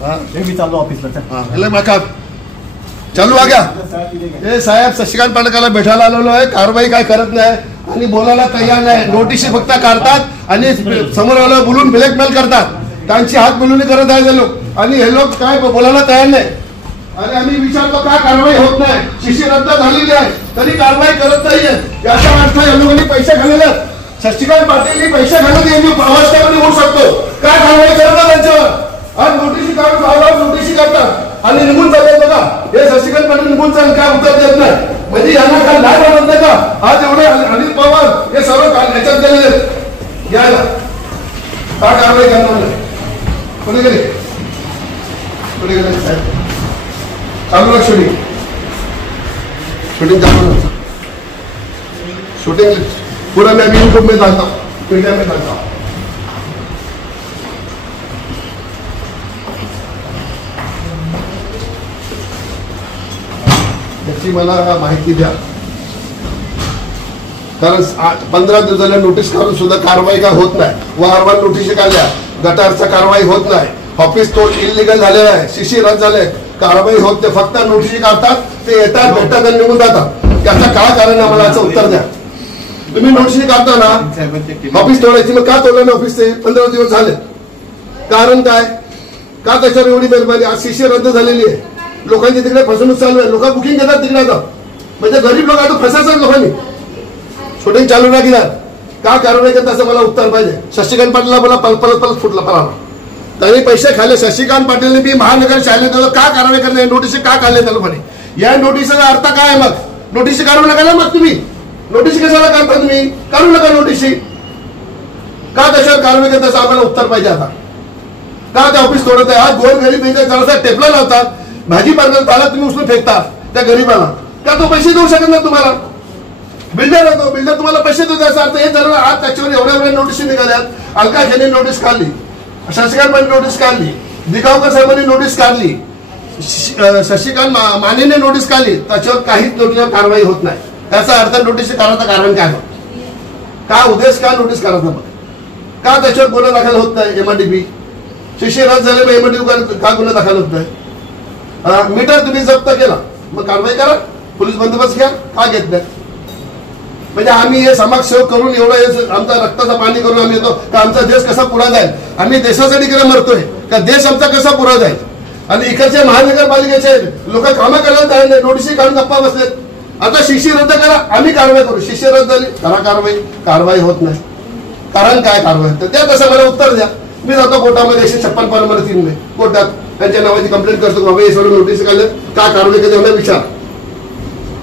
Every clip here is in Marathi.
मी चाललो ऑफिसला. चालू आ गया. हे साहेब शशिकांत पाटलाला भेटायला आलेलो आहे. कारवाई काय करत नाही आणि बोलायला तयार नाही. नोटीस फक्त काढतात आणि समोरवाला बोलून ब्लॅकमेल करतात. त्यांची हात मिळवणी करत आहे लोक आणि हे लोक काय बोलायला तयार नाही. आणि आम्ही विचारतो का कारवाई होत नाही. शिशी रद्द झालेली आहे तरी कारवाई करत नाहीये. याचा अर्थ या लोकांनी पैसे घालले. शशिकांत पाटीलनी पैसे घालून यांनी अवस्थेमध्ये होऊ शकतो. काय कारवाई करतात त्यांच्यावर. आज नोटीसी काढून भावावर नोटीसी करतात आणि निघून जातात. बघा हे शशिकांत पाटील निघून जाईल काय उत्तर देत नाही. म्हणजे यांना काय लाज वाटत नाही का. आज एवढे अनिल पवार हे सर्व याच्यात गेलेले यायला का कारवाई करणार नाही. कुठे गेले कुठे गेले साहेब. चालू आहे शूटिंग. शूटिंग चालू है. शूटिंग पूरा मैं यूट्यूब में डालता हूँ, मीडिया में डालता हूँ. याची मला माहिती द्या. कारण 15 दिवसाला नोटीस काढून सुद्धा कारवाई काय होत नाही. वारंवार नोटीस काढल्या गटारचा कारवाई होत नाही. ऑफिस तो इलिगल झालेला आहे. शिशी रद्द झाले. कारवाई होत नाही. फक्त नोटीस काढतात ते येतात भेटतात आणि निघून जातात. याचं काय कारण आहे मला याचं उत्तर द्या. तुम्ही नोटीस काढता ना ऑफिस तोडायची मग का तोडलं ना ऑफिसचे 15 दिवस झाले. कारण काय का त्याच्यावर एवढी मेहरबानी. आज शिशी रद्द झालेली आहे. लोकांची तिकडे फसवणूक चालू आहे. लोक बुकिंग घेतात तिकडे जातात. म्हणजे गरीब लोक आता फसायचं लोकांनी. शूटिंग चालू राखणार का कारवाई करता असं मला उत्तर पाहिजे. शशिकांत पाटीलला मला परत फुटला पळाला. त्यांनी पैसे खाल्ले. शशिकांत पाटीलने मी महानगर शाळेत का कारवाई करणे नोटीस का काढले त्या लोकांनी. या नोटीसचा अर्थ काय मग. नोटीस काढू नका ना मग तुम्ही. नोटीस कशाला काढता तुम्ही. काढू नका नोटीस. का त्याच्यावर कारवाई करता आम्हाला उत्तर पाहिजे. आता का ते ऑफिस तोडत आहे. आज गोर गरीब जरासा टेपला लावतात. भाजी पाला तुम्ही उचलून फेकता त्या गरीबाला. का तो पैसे देऊ शकत नाही तुम्हाला. बिल्डर होतो. बिल्डर तुम्हाला पैसे देतो याचा अर्थ हे झालं. आज त्याच्यावर एवढ्या नोटीस निघाल्यात. अलका यांनी नोटीस काढली. शशिकांत पाटील नोटीस काढली. दिगावकर साहेबांनी नोटीस काढली. शशिकांत मानेने नोटीस काढली. त्याच्यावर काहीच नोटीसवर कारवाई होत नाही. त्याचा अर्थ नोटीस काढायचं कारण काय का उद्देश का नोटीस काढायचा का त्याच्यावर गुन्हा दाखल होत नाही. MRDP शिशी रद्द झाले मग MRDP का गुन्हा दाखल होत नाही. मीटर तुम्ही जप्त केला मग कारवाई करा. पोलीस बंदोबस्त घ्या. का घेत नाही. म्हणजे आम्ही हे समाजसेवक करून एवढं आमचा रक्ताचा पाणी करून आम्ही येतो का आमचा देश कसा पुढे जाईल. आम्ही देशासाठी किती मरतोय का देश आमचा कसा पुढे जाईल. आणि इकडचे महानगरपालिकेचे लोक कामं करायला तयार नाही. नोटीस काढून गप्पा बसलेत. आता शिशी रद्द करा आम्ही कारवाई करू. शिशी रद्द झाली करा कारवाई होत नाही. कारण काय कारवाई तर त्या तसं मला उत्तर द्या. मी जातो कोर्टामध्ये 156 नंबर 3 कोर्टात त्यांच्या नावाची कंप्लेंट करतो. बाबा हे सर्व नोटीस काढले का कारवाई कधी होणार विचार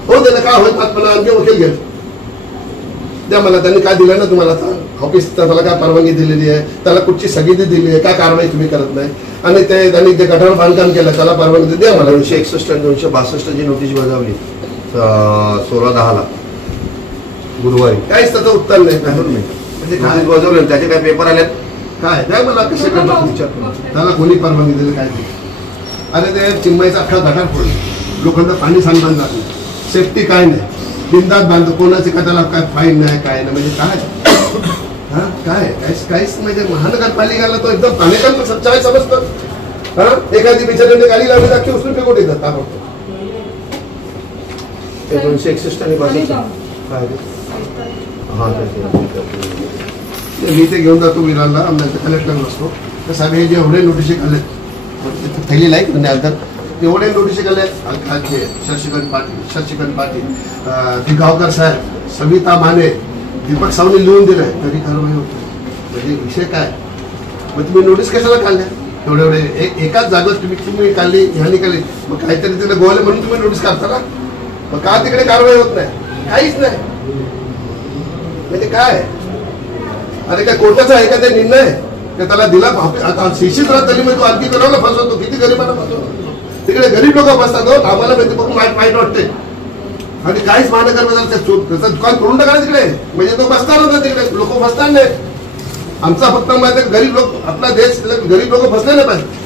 हो त्याला काय होत मला आणखी वकील घ्या द्या मला. त्यांनी काय दिलं ना तुम्हाला ऑफिस त्याला काय परवानगी दिलेली आहे. त्याला कुठची स्थगिती दिली आहे. काय कारवाई तुम्ही करत नाही. आणि ते त्यांनी जे गटार बांधकाम केलं त्याला परवानगी द्या मला. 261 आणि 262 जी नोटीस बजावली 16/10 गुरुवारी काहीच त्याचं उत्तर नाही. म्हणजे नोटीस बजावलं त्याचे काय पेपर आले काय नाही मला कसे करतात विचार. त्याला कोणी परवानगी दिली काय नाही. अरे ते चिंबईचा अख्खा गटार फोडला. लोखंड पाणी सांडून जात. सेफ्टी काय नाही. बिंदात बांधतो. कोणाचे का त्याला काय फाईन नाही काय नाही. म्हणजे काय काय काहीच म्हणजे महानगरपालिकेला तो एकदम पाणीकाम सच्चाई समजतो. एखादी बिचाऱ्याने गाडी लावली अख्खी उचलून फेकून येतात. ताबडतोब 261 आणि 62 मी ते घेऊन जातो विरारला. आमच्या कलेक्टर नसतो तर साहेब हे जे एवढे नोटीस काढले थैली लाईक म्हणजे एवढे नोटीस काढले. शशिकांत पाटील दिगावकर साहेब सविता माने दीपक सावनी लिहून दिलंय तरी कारवाई होत. म्हणजे विषय काय मग तुम्ही नोटीस कशाला काढल्या. एवढे एकाच जागेवर तुम्ही काढली ह्यानी काढली. मग काहीतरी तिकडे गोवले म्हणून तुम्ही नोटीस काढता ना. मग का तिकडे कारवाई होत नाही. काहीच नाही. म्हणजे काय अरे काय कोर्टाचा आहे का ते निर्णय का त्याला दिला. आता शिशीच रद्द झाली म्हणजे तू आणखी कोणाला फसवतो. किती गरीबांना फसवतो. तिकडे गरीब लोक फसतात. आम्हाला बघून वाईट वाटते. आणि काहीच महानगरपालिका त्याचं दुकान करून टाका तिकडे. म्हणजे तो बसणार होता तिकडे. लोक फसणार नाही. आमचा फक्त माहिती गरीब लोक आपला देश गरीब लोक फसले नाही पाहिजे.